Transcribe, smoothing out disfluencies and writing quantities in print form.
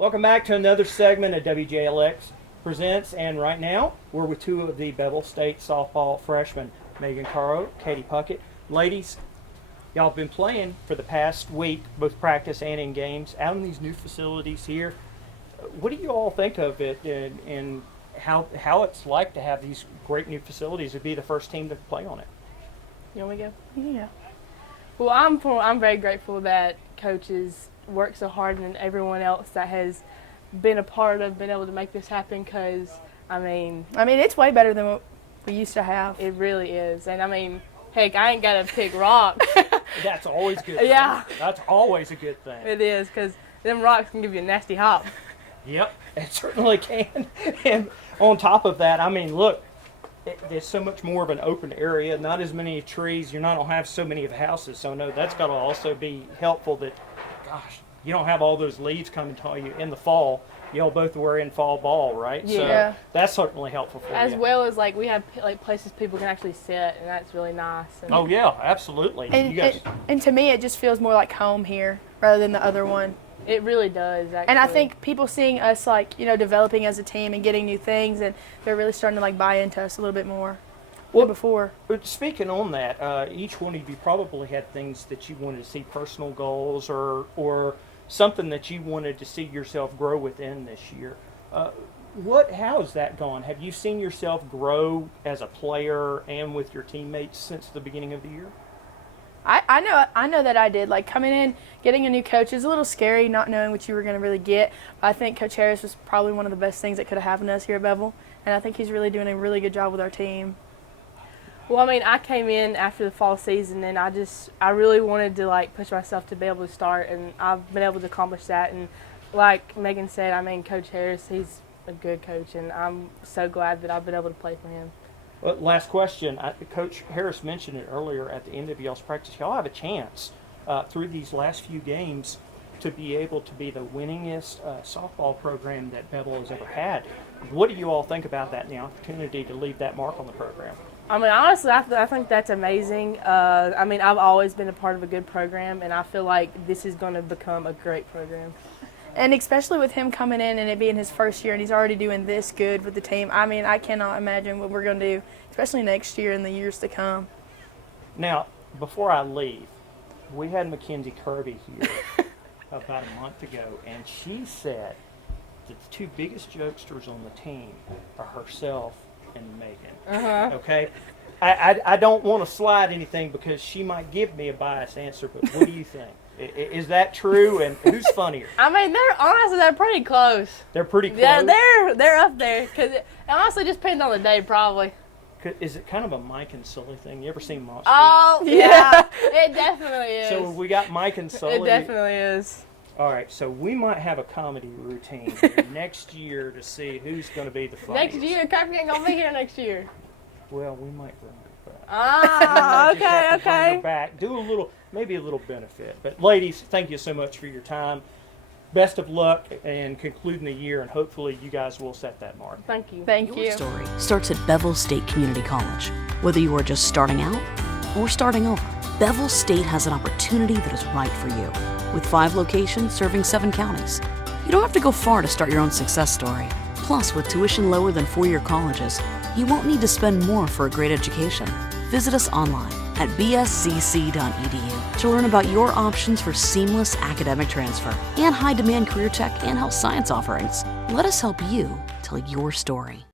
Welcome back to another segment of WJLX Presents, and right now we're with two of the Bevill State softball freshmen, Magen Caro, Katie Puckett. Ladies, y'all have been playing for the past week, both practice and in games, out in these new facilities here. What do you all think of it, and how it's like to have these great new facilities and be the first team to play on it? You want me to go? Yeah. Well, I'm very grateful that coaches work so hard and everyone else that has been a part of being able to make this happen, because I mean it's way better than what we used to have. it really is. And I mean, heck, I ain't got to pick rocks. That's always good. Yeah. That's always a good thing. It is, because them rocks can give you a nasty hop. Yep, it certainly can. And on top of that, I mean, look, there's so much more of an open area, not as many trees. You're not going to have so many of houses. So, no, that's got to also be helpful that, gosh, you don't have all those leaves coming to you in the fall. Y'all both were in fall ball, right? Yeah. So that's certainly helpful for As you. well as, like, we have like places people can actually sit, and that's really nice. And Oh, yeah, absolutely. And, you guys, and to me, it just feels more like home here rather than the other one. it really does, actually. And I think people seeing us, like, developing as a team and getting new things, and they're really starting to, like, buy into us a little bit more than before. But speaking on that, each one of you probably had things that you wanted to see, personal goals or something that you wanted to see yourself grow within this year. How has that gone? Have you seen yourself grow as a player and with your teammates since the beginning of the year? I know that I did. Like, coming in, getting a new coach is a little scary, not knowing what you were going to really get. I think Coach Harris was probably one of the best things that could have happened to us here at Bevill, and I think he's really doing a really good job with our team. Well, I mean, I came in after the fall season, and I really wanted to, like, push myself to be able to start, and I've been able to accomplish that. And like Megan said, I mean, Coach Harris, he's a good coach, and I'm so glad that I've been able to play for him. Well, last question. Coach Harris mentioned it earlier at the end of y'all's practice. Y'all have a chance through these last few games to be able to be the winningest softball program that Bevill has ever had. What do you all think about that and the opportunity to leave that mark on the program? I mean, honestly, I think that's amazing. I mean, I've always been a part of a good program, and I feel like this is going to become a great program. And especially with him coming in and it being his first year and he's already doing this good with the team, I mean, I cannot imagine what we're going to do, especially next year and the years to come. Now, before I leave, we had Mackenzie Kirby here about a month ago, and she said that the two biggest jokesters on the team are herself and Megan. Uh-huh. Okay? I don't want to slide anything because she might give me a biased answer, but what do you think? Is that true, and who's funnier? I mean, they're pretty close. They're pretty close? Yeah, they're up there, because it honestly just depends on the day, probably. Is it kind of a Mike and Sully thing? You ever seen Monster? Oh, yeah. It definitely is. So we got Mike and Sully. It definitely is. All right, so we might have a comedy routine next year to see who's going to be the funniest. Next year, Kirby ain't going to be here next year. Well, we might bring her back. Ah, Just have to bring her okay. back. Do maybe a little benefit. But ladies, thank you so much for your time. Best of luck in concluding the year, and hopefully you guys will set that mark. Thank you. Thank Your you. story starts at Bevill State Community College. Whether you are just starting out or starting over, Bevill State has an opportunity that is right for you. With 5 locations serving 7 counties, you don't have to go far to start your own success story. Plus, with tuition lower than 4-year colleges, you won't need to spend more for a great education. Visit us online at bscc.edu to learn about your options for seamless academic transfer and high-demand career tech and health science offerings. Let us help you tell your story.